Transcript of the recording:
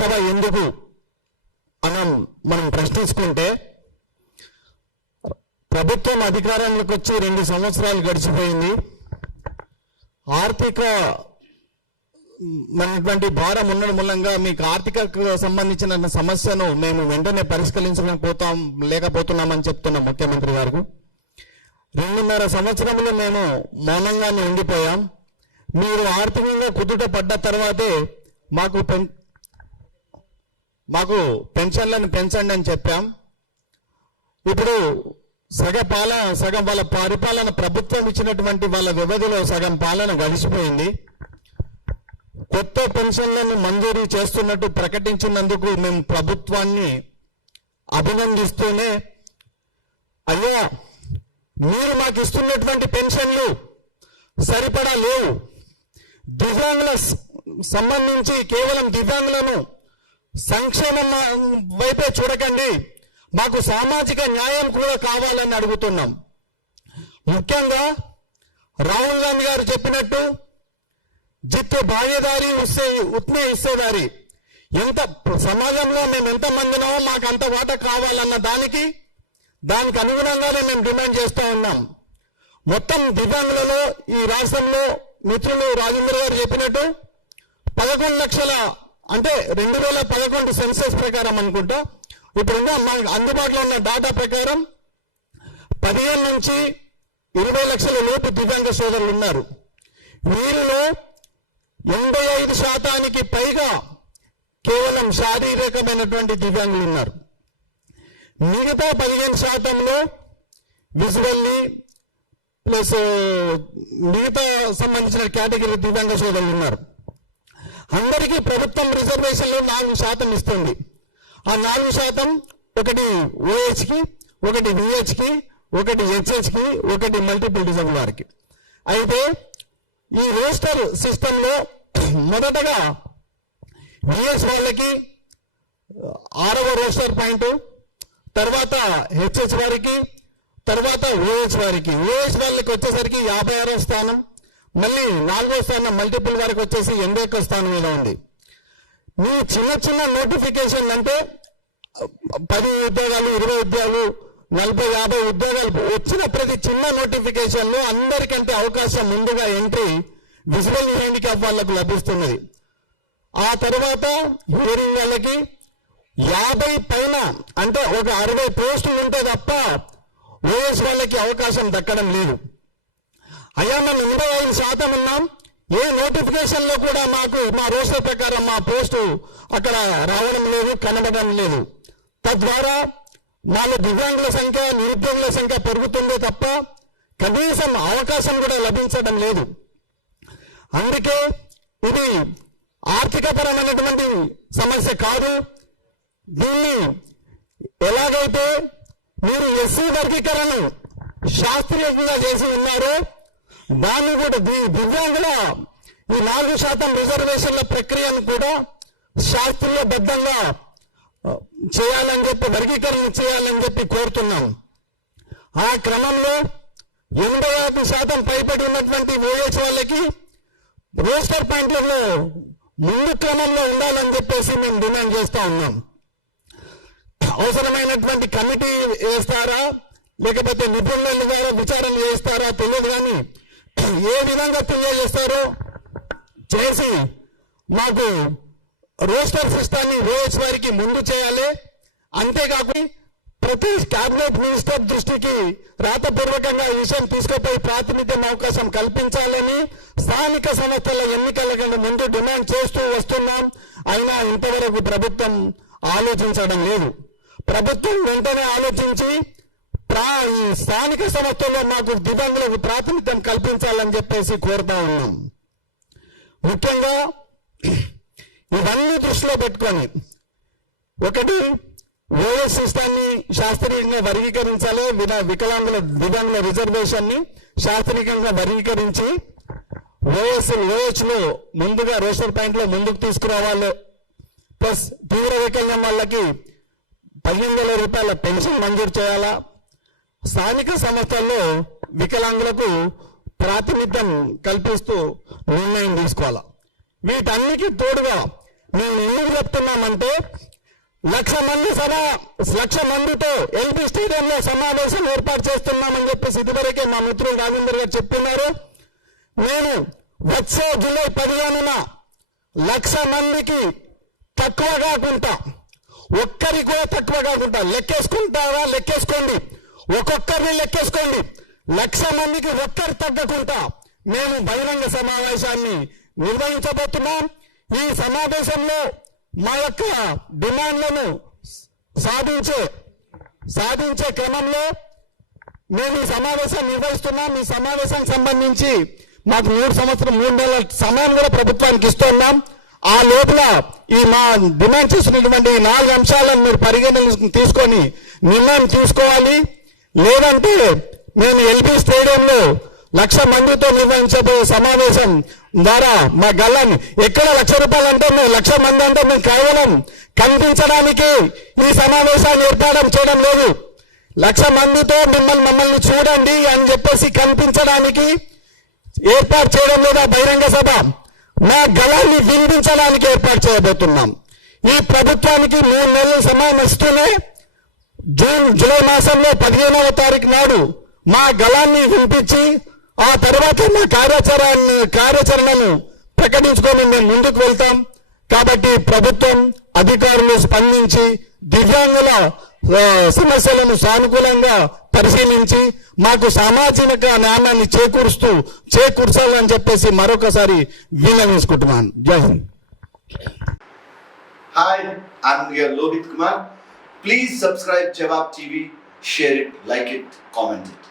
సభ ఎందుకు మనం ప్రశ్నించుకుంటే, ప్రభుత్వం అధికారంలోకి వచ్చి 2 సంవత్సరాలు గడిచిపోయింది. ఆర్థిక మనటువంటి భారం ఉండడం మూలంగా మీకు ఆర్థిక సంబంధించిన సమస్యను మేము వెంటనే లేకపోతున్నామని చెప్తున్నాం ముఖ్యమంత్రి గారికి. 2.5 సంవత్సరంలో మేము మౌనంగానే ఉండిపోయాం. మీరు ఆర్థికంగా కుదుట పడ్డ తర్వాతే మాకు పెన్షన్లను పెంచండి అని చెప్పాం. ఇప్పుడు సగం వాళ్ళ పరిపాలన, ప్రభుత్వం ఇచ్చినటువంటి వాళ్ళ వ్యవధిలో సగం పాలన గడిచిపోయింది. కొత్త పెన్షన్లను మంజూరు చేస్తున్నట్టు ప్రకటించినందుకు మేము ప్రభుత్వాన్ని అభినందిస్తూనే, అయ్యా మీరు మాకు ఇస్తున్నటువంటి పెన్షన్లు సరిపడా లేవు, దివ్యాంగుల సంబంధించి కేవలం దివ్యాంగులను సంక్షేమం వైపే చూడకండి, మాకు సామాజిక న్యాయం కూడా కావాలని అడుగుతున్నాం. ముఖ్యంగా రాహుల్ గాంధీ గారు చెప్పినట్టు జిత్తే భాగీదారి ఉత్నే హిస్సేదారి, ఎంత సమాజంలో మేము ఎంత మందినో మాకు అంత వాటా కావాలన్న దానికి అనుగుణంగానే మేము డిమాండ్ చేస్తూ ఉన్నాం. మొత్తం దివ్యాంగులలో ఈ రాష్ట్రంలో మిత్రులు రాజేంద్ర గారు చెప్పినట్టు 11 లక్షల, అంటే 2011 సెన్సస్ ప్రకారం అనుకుంటా, ఇప్పుడున్న అందుబాటులో ఉన్న డాటా ప్రకారం 15 నుంచి 20 లక్షల లోపు దివ్యాంగ సోదరులు ఉన్నారు. వీరిలో 85% పైగా కేవలం శారీరకమైనటువంటి దివ్యాంగులు ఉన్నారు. మిగతా 15%లో విజువల్లీ ప్లస్ మిగతా సంబంధించిన కేటగిరీ దివ్యాంగ సోదరులు ఉన్నారు. అందరికీ ప్రభుత్వం రిజర్వేషన్లో 4% ఇస్తుంది. ఆ 4% ఒకటి ఓహెచ్కి, ఒకటి విహెచ్కి, ఒకటి హెచ్హెచ్కి, ఒకటి మల్టిపుల్ డిజబుల్ వారికి. అయితే ఈ రోస్టర్ సిస్టంలో మొదటగా విహెచ్ వాళ్ళకి 6వ రోస్టర్ పాయింట్, తర్వాత హెచ్హెచ్ వారికి, తర్వాత ఓహెచ్ వారికి. ఓహెచ్ వాళ్ళకి వచ్చేసరికి 56వ స్థానం, మళ్ళీ 4వ స్థానం మల్టిపుల్ వారికి వచ్చేసి 81వ స్థానం మీద ఉంది. మీ చిన్న నోటిఫికేషన్ అంటే 10 ఉద్యోగాలు, 20 ఉద్యోగాలు, 40, 50 ఉద్యోగాలు వచ్చిన ప్రతి చిన్న నోటిఫికేషన్లో అందరికంటే అవకాశం ముందుగా ఎంట్రీ విజువల్ హ్యాండిక్యాప్ వాళ్ళకు లభిస్తున్నది. ఆ తర్వాత హియరింగ్ వాళ్ళకి 50 పైన, అంటే ఒక 60 పోస్టులు ఉంటే తప్ప ఓఎస్ వాళ్ళకి అవకాశం దక్కడం లేదు. అయ్యా మేము 85% ఉన్నాం, ఏ నోటిఫికేషన్లో కూడా మాకు మా రోస్టర్ ప్రకారం మా పోస్టు అక్కడ రావడం లేదు, కనబడడం లేదు. తద్వారా మాలో దివ్యాంగుల సంఖ్య, నిరుద్యోగుల సంఖ్య పెరుగుతుందే తప్ప కనీసం అవకాశం కూడా లభించడం లేదు. అందుకే ఇది ఆర్థికపరమైనటువంటి సమస్య కాదు. దీన్ని ఎలాగైతే మీరు ఎస్సీ వర్గీకరణ శాస్త్రీయంగా చేసి ఉన్నారో దాన్ని కూడా దివ్యాంగుల ఈ 4% రిజర్వేషన్ల ప్రక్రియను కూడా శాస్త్రీయబద్ధంగా చేయాలని చెప్పి, వర్గీకరణ చేయాలని చెప్పి కోరుతున్నాం. ఆ క్రమంలో 85% పైబడి ఉన్నటువంటి ఓహెచ్ వాళ్ళకి రోస్టర్ పాయింట్లలో ముందు క్రమంలో ఉండాలని చెప్పేసి మేము డిమాండ్ చేస్తూ ఉన్నాం. అవసరమైనటువంటి కమిటీ వేస్తారా లేకపోతే నిపుణుల ద్వారా విచారణ చేస్తారా తెలియదు, కానీ ఏ విధంగా తెలియజేస్తారో చేసి మాకు రోస్టర్ సిస్టాన్ని ఓహెచ్ వారికి ముందు చేయాలి. అంతేకాకుండా ప్రతి క్యాబినెట్ మినిస్టర్ దృష్టికి రాతపూర్వకంగా ఈ విషయం తీసుకుపోయి ప్రాతినిధ్యం అవకాశం కల్పించాలని స్థానిక సంస్థల ఎన్నికల కంటే ముందు డిమాండ్ చేస్తూ వస్తున్నాం. అయినా ఇంతవరకు ప్రభుత్వం ఆలోచించడం లేదు. ప్రభుత్వం వెంటనే ఆలోచించి ఈ స్థానిక సంస్థల్లో మాకు దివ్యాంగులకు ప్రాతినిధ్యం కల్పించాలని చెప్పేసి కోరుతా ఉన్నాం. ముఖ్యంగా ఇవన్నీ దృష్టిలో పెట్టుకొని, ఒకటి ఓఎస్ సిస్టాన్ని శాస్త్రీయంగా వర్గీకరించాలి, దివ్యాంగుల రిజర్వేషన్ ని శాస్త్రీయంగా వర్గీకరించి ఓహెచ్ లో ముందుగా రోస్టర్ పాయింట్ లో ముందుకు తీసుకురావాలి. ప్లస్ తీవ్ర వైకల్యం వాళ్ళకి 15,000 రూపాయల పెన్షన్ మంజూరు చేయాలా. స్థానిక సంస్థల్లో వికలాంగులకు ప్రాతినిధ్యం కల్పిస్తూ నిర్ణయం తీసుకోవాలా. వీటన్నిటికీ తోడుగా మేము ఎందుకు చెప్తున్నామంటే 1,00,000 మందితో ఎల్బీ స్టేడియంలో సమావేశం ఏర్పాటు చేస్తున్నామని చెప్పేసి ఇదివరకే మా మిత్రులు రాజేందర్ గారు చెప్తున్నారు. నేను వచ్చే జూలై 15న 1,00,000 మందికి తక్కువ కాకుండా, ఒక్కరికి కూడా తక్కువ కాకుండా, లెక్కేసుకుంటారా లెక్కేసుకోండి, ఒక్కొక్కరిని లెక్కేసుకోండి, 1,00,000 మందికి ఒక్కరు తగ్గకుండా మేము బహిరంగ సమావేశాన్ని నిర్వహించబోతున్నాం. ఈ సమావేశంలో మా యొక్క డిమాండ్లను సాధించే క్రమంలో మేము ఈ సమావేశాన్ని నిర్వహిస్తున్నాం. ఈ సమావేశానికి సంబంధించి మాకు 3 నెలల సమయం కూడా ప్రభుత్వానికి ఇస్తున్నాం. ఆ లోపల ఈ మా డిమాండ్ చేసినటువంటి 4 అంశాలను మీరు పరిగణన తీసుకొని నిర్ణయం తీసుకోవాలి. లేదంటే మేము ఎల్బీ స్టేడియంలో 1,00,000 మందితో నిర్వహించబోయే సమావేశం ద్వారా మా గల్లాన్ని ఎక్కడ 1,00,000 రూపాయలు అంటే మేము 1,00,000 మంది అంటే మేము కేవలం కనిపించడానికి ఈ సమావేశాన్ని ఏర్పాటు చేయడం లేదు. 1,00,000 మందితో మమ్మల్ని చూడండి అని చెప్పేసి కనిపించడానికి ఏర్పాటు చేయడం లేదా బహిరంగ సభ, మా గళాన్ని వినిపించడానికి ఏర్పాటు చేయబోతున్నాం. ఈ ప్రభుత్వానికి 3 నెలల సమయం ఇస్తూనే జూలై మాసంలో 15వ తారీఖు నాడు మా గళాన్ని వినిపించి ఆ తర్వాత మా కార్యాచరణను ప్రకటించుకొని మేము ముందుకు వెళ్తాం. కాబట్టి ప్రభుత్వం అధికారులు స్పందించి దివ్యాంగుల సమస్యలను సానుకూలంగా పరిశీలించి మాకు సామాజిక న్యాయాన్ని చేకూర్చాలని చెప్పేసి మరొకసారి విన్నవించుకుంటున్నాను. జై Hind. Hi, I'm here Lohit Kumar. Please subscribe Jawab TV, share it, like it, comment it.